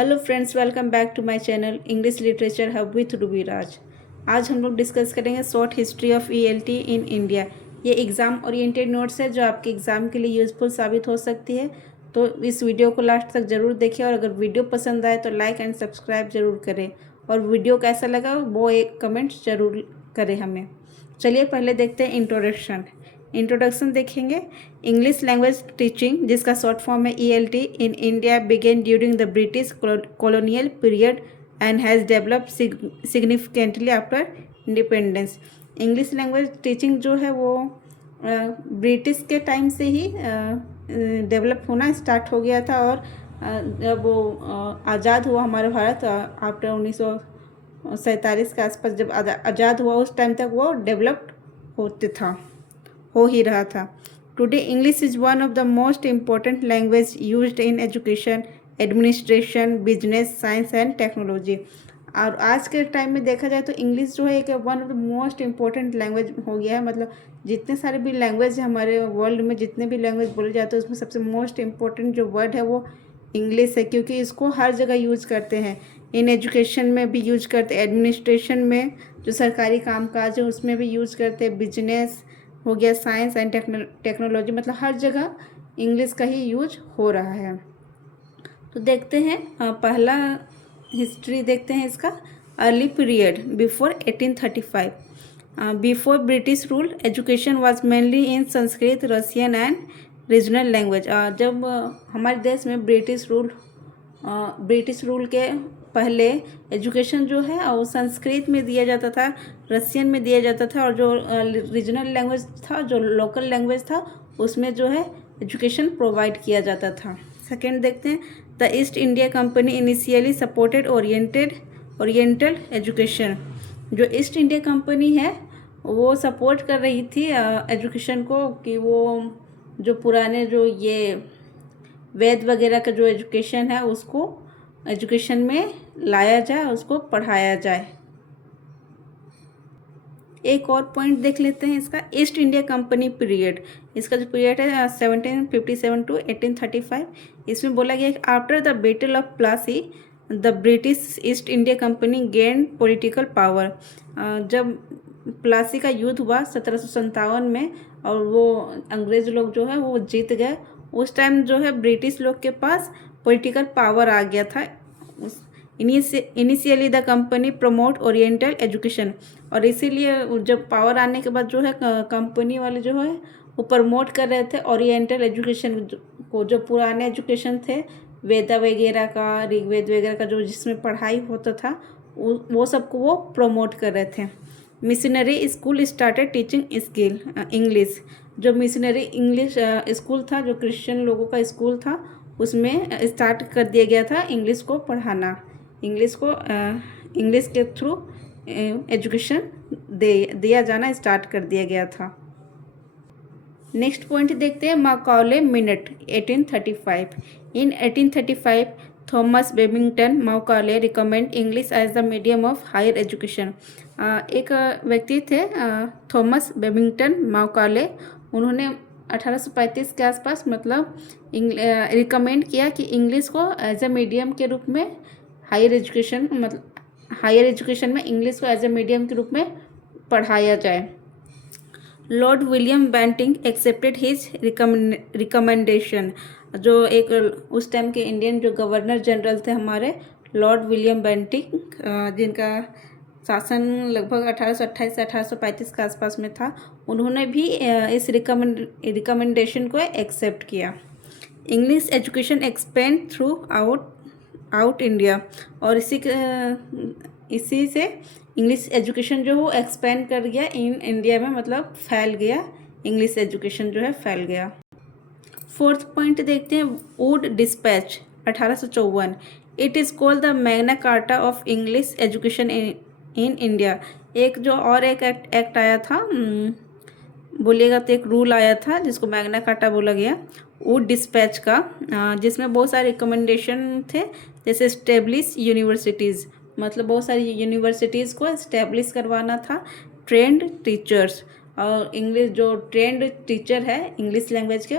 Hello friends, welcome back to my channel English literature hub with Ruby Raj. आज हम लोग discuss करेंगे short history of ELT in India. ये exam oriented notes है जो आपके एग्ज़ाम के लिए यूज़फुल साबित हो सकती है। तो इस वीडियो को लास्ट तक ज़रूर देखें और अगर वीडियो पसंद आए तो लाइक एंड सब्सक्राइब ज़रूर करें और वीडियो कैसा लगा वो एक कमेंट ज़रूर करें हमें। चलिए पहले देखते हैं इंट्रोडक्शन देखेंगे। इंग्लिश लैंग्वेज टीचिंग, जिसका शॉर्ट फॉर्म है ELT, in India began during the British colonial period and has developed significantly after independence. English language teaching जो है वो ब्रिटिश के टाइम से ही डेवलप होना स्टार्ट हो गया था और जब वो आज़ाद हुआ हमारा भारत आफ्टर 1947 के आसपास जब आज़ाद हुआ उस टाइम तक वो डेवलप्ड हो ही रहा था। Today English is one of the most important language used in education, administration, business, science and technology. और आज के टाइम में देखा जाए तो इंग्लिश जो है एक one of the most important language हो गया है। मतलब जितने सारे भी लैंग्वेज है हमारे वर्ल्ड में, जितने भी लैंग्वेज बोले जाते हैं उसमें सबसे मोस्ट इम्पॉर्टेंट जो वर्ड है वो इंग्लिश है, क्योंकि इसको हर जगह यूज़ करते हैं। इन एजुकेशन में भी यूज करते हैं, एडमिनिस्ट्रेशन में जो सरकारी कामकाज है उसमें भी यूज़ करते हैं, बिजनेस हो गया, साइंस एंड टेक्नोलॉजी, मतलब हर जगह इंग्लिश का ही यूज हो रहा है। तो देखते हैं पहला हिस्ट्री देखते हैं इसका। Early period before 1835, before British rule education was mainly in Sanskrit, Russian and regional language. जब हमारे देश में ब्रिटिश रूल के पहले एजुकेशन जो है वो संस्कृत में दिया जाता था, रशियन में दिया जाता था और जो रीजनल लैंग्वेज था, जो लोकल लैंग्वेज था, उसमें जो है एजुकेशन प्रोवाइड किया जाता था। सेकेंड देखते हैं। The east India company initially supported oriental education. जो ईस्ट इंडिया कंपनी है वो सपोर्ट कर रही थी एजुकेशन को, कि वो जो पुराने जो ये वेद वगैरह का जो एजुकेशन है उसको एजुकेशन में लाया जाए, उसको पढ़ाया जाए। एक और पॉइंट देख लेते हैं इसका। ईस्ट इंडिया कंपनी पीरियड, इसका जो पीरियड है 1757 टू 1835। इसमें बोला गया कि after the battle of Plassey the British east India company gain political power. जब प्लासी का युद्ध हुआ 1757 में और वो अंग्रेज लोग जो है वो जीत गए, उस टाइम जो है ब्रिटिश लोग के पास पॉलिटिकल पावर आ गया था। Initially the company promote oriental education, और इसीलिए जब पावर आने के बाद जो है कंपनी वाले जो है वो प्रमोट कर रहे थे ओरिएंटल एजुकेशन को। जो पुराने एजुकेशन थे वेदा वगैरह का, ऋग्वेद वगैरह का, जो जिसमें पढ़ाई होता था वो सबको वो प्रमोट कर रहे थे। Missionary school started teaching English. जो मिशनरी इंग्लिश स्कूल था, जो क्रिश्चियन लोगों का स्कूल था, उसमें स्टार्ट कर दिया गया था इंग्लिश को पढ़ाना। इंग्लिश के थ्रू एजुकेशन दिया जाना स्टार्ट कर दिया गया था। नेक्स्ट पॉइंट देखते हैं। Macaulay minute 1835। In 1835 Thomas Babington Macaulay recommend English as the medium of higher education. एक व्यक्ति थे थॉमस बेबिंगटन मैकॉले, उन्होंने 1835 के आसपास मतलब रिकमेंड किया कि इंग्लिश को एज ए मीडियम के रूप में हायर एजुकेशन में इंग्लिश को एज ए मीडियम के रूप में पढ़ाया जाए। Lord William Bentinck accepted his recommendation. जो एक उस टाइम के इंडियन जो गवर्नर जनरल थे हमारे, लॉर्ड विलियम बेंटिंग, जिनका शासन लगभग 1828 से 1835 के आसपास में था, उन्होंने भी इस रिकमेंडेशन को एक्सेप्ट किया। English education expand through out India, और इसी से इंग्लिश एजुकेशन जो वो एक्सपेंड कर गया इन इंडिया में, मतलब फैल गया, इंग्लिश एजुकेशन जो है फैल गया। फोर्थ पॉइंट देखते हैं। Wood dispatch 1854। It is called the Magna carta of English education in India. एक जो और एक एक्ट आया था, बोलिएगा तो एक रूल आया था जिसको मैग्ना कार्टा बोला गया, वुड डिस्पैच का, जिसमें बहुत सारे रिकमेंडेशन थे, जैसे स्टेब्लिश यूनिवर्सिटीज़, मतलब बहुत सारी यूनिवर्सिटीज़ को इस्टेब्लिश करवाना था, ट्रेंड टीचर्स, और इंग्लिश जो ट्रेंड टीचर है इंग्लिश लैंग्वेज के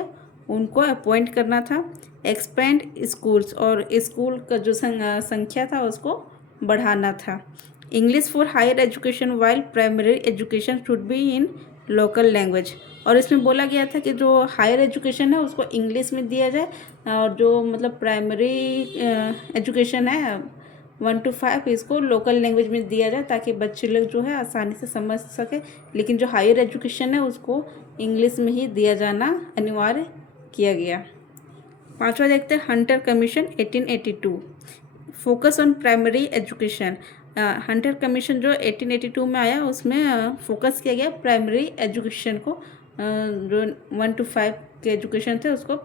उनको अपॉइंट करना था। एक्सपेंड स्कूल्स, और स्कूल का जो संख्या था उसको बढ़ाना था। English for higher education while primary education should be in local language, और इसमें बोला गया था कि जो हायर एजुकेशन है उसको इंग्लिश में दिया जाए, और जो मतलब प्राइमरी एजुकेशन है 1 to 5 इसको लोकल लैंग्वेज में दिया जाए, ताकि बच्चे लोग जो है आसानी से समझ सके। लेकिन जो हायर एजुकेशन है उसको इंग्लिश में ही दिया जाना अनिवार्य किया गया। पांचवा देखते हैं Hunter commission 1882, focus on primary education. Hunter commission जो 1882 में आया उसमें फोकस किया गया प्राइमरी एजुकेशन को, जो 1 to 5 के एजुकेशन थे उसको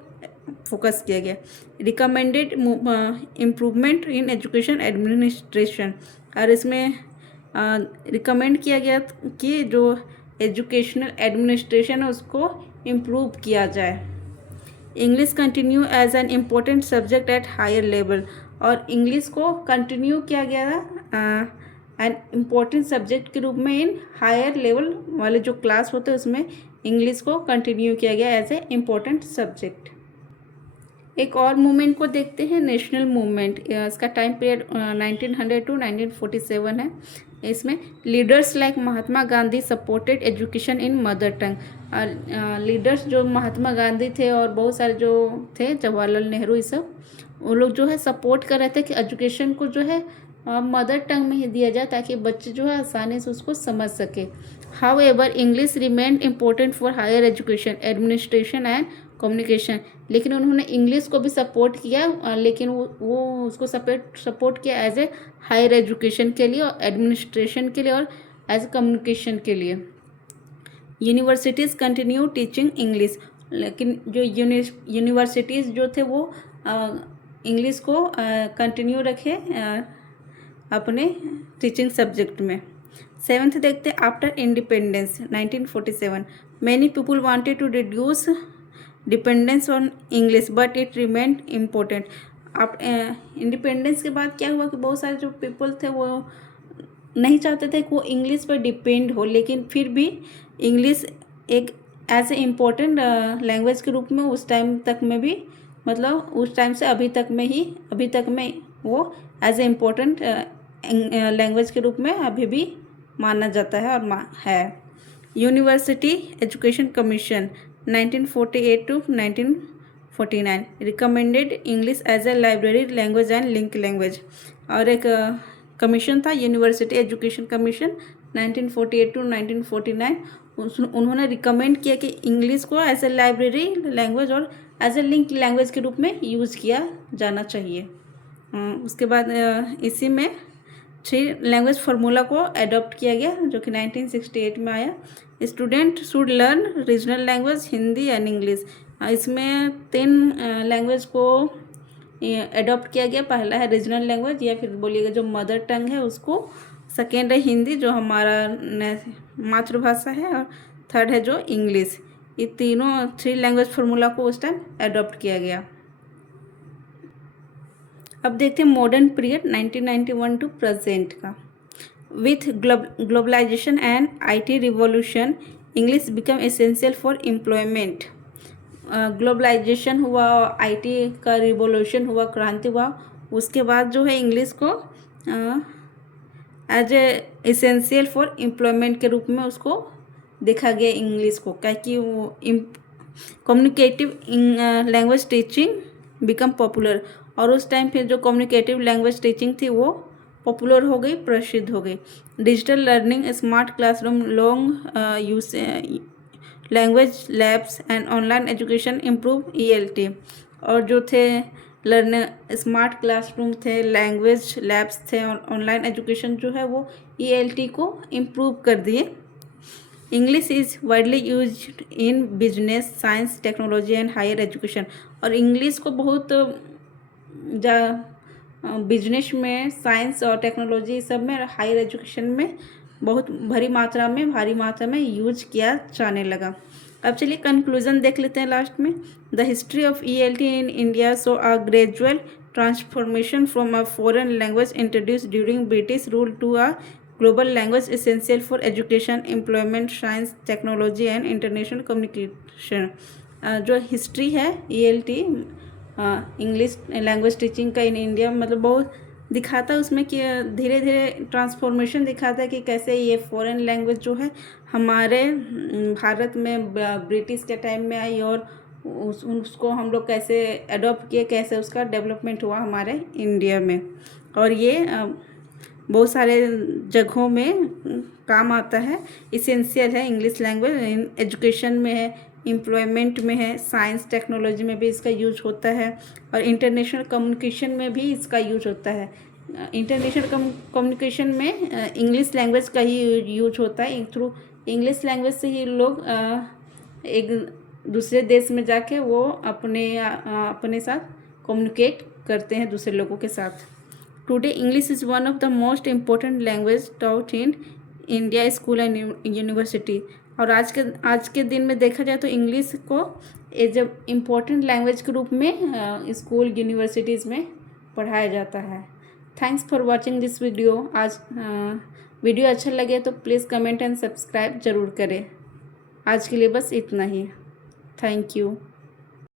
फोकस किया गया। Recommended improvement in education administration, और इसमें रिकमेंड किया गया कि जो एजुकेशनल एडमिनिस्ट्रेशन है उसको इम्प्रूव किया जाए। English continue as an important subject at higher level, और इंग्लिश को कंटिन्यू किया गया था एन इम्पोर्टेंट सब्जेक्ट के रूप में इन हायर लेवल वाले जो क्लास होते हैं उसमें इंग्लिश को कंटिन्यू किया गया एज ए इम्पोर्टेंट सब्जेक्ट। एक और मूवमेंट को देखते हैं, नेशनल मूवमेंट। इसका टाइम पीरियड 1900 to 1947 है। इसमें leaders like Mahatma Gandhi supported education in mother tongue. Leaders जो महात्मा गांधी थे और बहुत सारे जो थे जवाहरलाल नेहरू, ये सब वो लोग जो है सपोर्ट कर रहे थे कि एजुकेशन को जो है मदर टंग में ही दिया जाए, ताकि बच्चे जो है आसानी से उसको समझ सके। However English remained important for higher education administration and communication, लेकिन उन्होंने इंग्लिश को भी सपोर्ट किया, लेकिन वो उसको सपोर्ट किया एज ए हायर एजुकेशन के लिए और एडमिनिस्ट्रेशन के लिए और एज ए कम्युनिकेशन के लिए। यूनिवर्सिटीज़ कंटिन्यू टीचिंग इंग्लिश, लेकिन जो यूनिवर्सिटीज़ जो थे वो इंग्लिश को कंटिन्यू रखे अपने टीचिंग सब्जेक्ट में। सेवन्थ देखते हैं, after independence 1947 many people wanted to reduce dependence on English but it remained important. आप इंडिपेंडेंस के बाद क्या हुआ कि बहुत सारे जो पीपल थे वो नहीं चाहते थे कि वो इंग्लिश पर डिपेंड हो, लेकिन फिर भी इंग्लिश एक एज ए इम्पोर्टेंट लैंग्वेज के रूप में उस टाइम तक में भी, मतलब उस टाइम से अभी तक में वो एज ए इम्पोर्टेंट लैंग्वेज के रूप में अभी भी माना जाता है और है। University education commission 1948 to 1949 recommended English as a library language and link language, और एक कमीशन था यूनिवर्सिटी एजुकेशन कमीशन 1948 to 1949। उन्होंने रिकमेंड किया कि इंग्लिश को एज ए लाइब्रेरी लैंग्वेज और एज ए लिंक लैंग्वेज के रूप में यूज़ किया जाना चाहिए। उसके बाद इसी में 3 लैंग्वेज फार्मूला को एडॉप्ट किया गया, जो कि 1968 में आया। Student should learn regional language Hindi and English. इसमें 3 लैंग्वेज को एडॉप्ट किया गया। पहला है रीजनल लैंग्वेज या फिर बोलिएगा जो मदर टंग है उसको, सेकेंड है हिंदी जो हमारा मातृभाषा है, और थर्ड है जो इंग्लिश। ये तीनों 3 लैंग्वेज फार्मूला को उस टाइम एडॉप्ट किया गया। अब देखते हैं मॉडर्न पीरियड 1991 टू प्रेजेंट का। With globalisation and IT revolution English become essential for employment. Globalisation हुआ, आईटी का रिवॉल्यूशन हुआ, क्रांति हुआ, उसके बाद जो है इंग्लिश को as a essential for employment के रूप में उसको देखा गया इंग्लिश को, क्या कि वो communicative language teaching become popular, और उस टाइम फिर जो कम्युनिकेटिव लैंग्वेज टीचिंग थी वो पॉपुलर हो गई, प्रसिद्ध हो गई। Digital learning, smart classroom, long use language labs and online education improve ELT, और जो थे स्मार्ट क्लासरूम थे, लैंग्वेज लैब्स थे और ऑनलाइन एजुकेशन जो है वो ईएलटी को इम्प्रूव कर दिए। English is widely use in business, science, technology and higher education, और इंग्लिश को बहुत बिजनेस में, साइंस और टेक्नोलॉजी सब में, हायर एजुकेशन में बहुत भारी मात्रा में यूज किया जाने लगा। अब चलिए कंक्लूजन देख लेते हैं लास्ट में। The history of ELT in India so a gradual transformation from a foreign language introduced during British rule to a global language essential for education, employment, science, technology and international communication. जो history है ELT English language teaching का in India, मतलब बहुत दिखाता है उसमें कि धीरे धीरे ट्रांसफॉर्मेशन दिखाता है कि कैसे ये फॉरेन लैंग्वेज जो है हमारे भारत में ब्रिटिश के टाइम में आई, और उसको हम लोग कैसे अडॉप्ट किए, कैसे उसका डेवलपमेंट हुआ हमारे इंडिया में। और ये बहुत सारे जगहों में काम आता है, इसेंशियल है इंग्लिश लैंग्वेज। एजुकेशन में है, एम्प्लॉयमेंट में है, साइंस टेक्नोलॉजी में भी इसका यूज होता है, और इंटरनेशनल कम्युनिकेशन में भी इसका यूज होता है। इंटरनेशनल कम्युनिकेशन में इंग्लिश लैंग्वेज का ही यूज होता है। थ्रू इंग्लिश लैंग्वेज से ही लोग एक दूसरे देश में जाके वो अपने साथ कम्युनिकेट करते हैं दूसरे लोगों के साथ। Today English is one of the most important language taught in India school and university. और आज के दिन में देखा जाए तो इंग्लिश को एज अ इम्पोर्टेंट लैंग्वेज के रूप में स्कूल यूनिवर्सिटीज़ में पढ़ाया जाता है। Thanks for watching this video. आज वीडियो अच्छा लगे तो प्लीज़ कमेंट एंड सब्सक्राइब ज़रूर करें। आज के लिए बस इतना ही। Thank you.